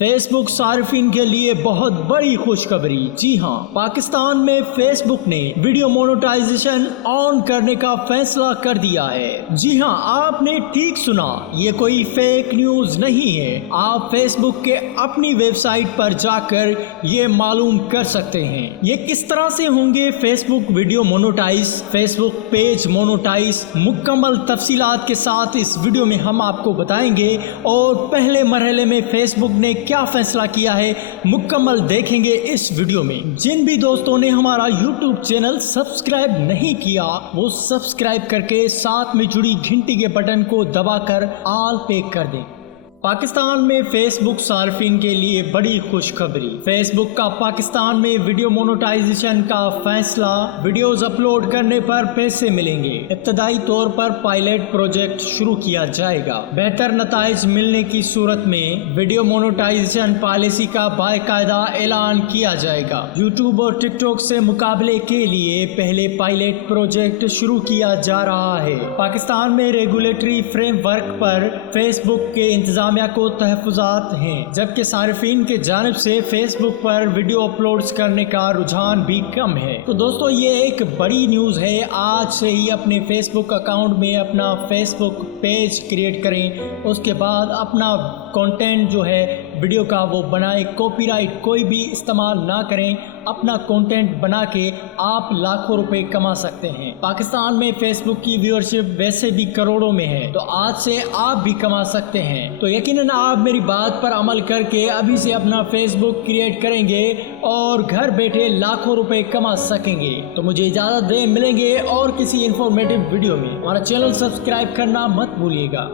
Face بک صارفین کے لیے بہت بڑی خوشخبری۔ جی ہاں، پاکستان میں فیس بک نے ویڈیو مونوٹائزیشن آن کرنے کا فیصلہ کر دیا ہے۔ جی ہاں، آپ نے ٹھیک سنا، یہ کوئی فیک نیوز نہیں ہے۔ آپ فیس بک کے اپنی ویب سائٹ پر جا کر یہ معلوم کر سکتے ہیں یہ کس طرح سے ہوں گے فیس بک ویڈیو مونوٹائز، فیس بک پیج مونوٹائز۔ مکمل تفصیلات کے ساتھ اس ویڈیو میں ہم آپ کو بتائیں گے، اور پہلے مرحلے میں فیس بک نے کیا فیصلہ کیا ہے مکمل دیکھیں گے اس ویڈیو میں۔ جن بھی دوستوں نے ہمارا یوٹیوب چینل سبسکرائب نہیں کیا وہ سبسکرائب کر کے ساتھ میں جڑی گھنٹی کے بٹن کو دبا کر آل پہ کر دیں۔ پاکستان میں فیس بک صارفین کے لیے بڑی خوشخبری۔ فیس بک کا پاکستان میں ویڈیو مونوٹائزیشن کا فیصلہ، ویڈیوز اپلوڈ کرنے پر پیسے ملیں گے۔ ابتدائی طور پر پائلٹ پروجیکٹ شروع کیا جائے گا۔ بہتر نتائج ملنے کی صورت میں ویڈیو مونوٹائزیشن پالیسی کا باقاعدہ اعلان کیا جائے گا۔ یوٹیوب اور ٹک ٹاک سے مقابلے کے لیے پہلے پائلٹ پروجیکٹ شروع کیا جا رہا ہے۔ پاکستان میں ریگولیٹری فریم ورک پر فیس بک کے انتظامیہ کو تحفظات ہیں، جبکہ صارفین کے جانب سے فیس بک پر ویڈیو اپلوڈز کرنے کا رجحان بھی کم ہے۔ تو دوستو، یہ ایک بڑی نیوز ہے۔ آج سے ہی اپنے فیس بک اکاؤنٹ میں اپنا فیس بک پیج کریٹ کریں، اس کے بعد اپنا کنٹینٹ جو ہے ویڈیو کا وہ بنائیں، کاپی رائٹ کوئی بھی استعمال نہ کریں، اپنا کنٹینٹ بنا کے آپ لاکھوں روپے کما سکتے ہیں۔ پاکستان میں فیس بک کی ویورشپ ویسے بھی کروڑوں میں ہے، تو آج سے آپ بھی کما سکتے ہیں۔ تو یقیناً آپ میری بات پر عمل کر کے ابھی سے اپنا فیس بک کریٹ کریں گے اور گھر بیٹھے لاکھوں روپے کما سکیں گے۔ تو مجھے اجازت دیں، ملیں گے اور کسی انفارمیٹیو ویڈیو میں۔ ہمارا چینل سبسکرائب کرنا مت بھولیے گا۔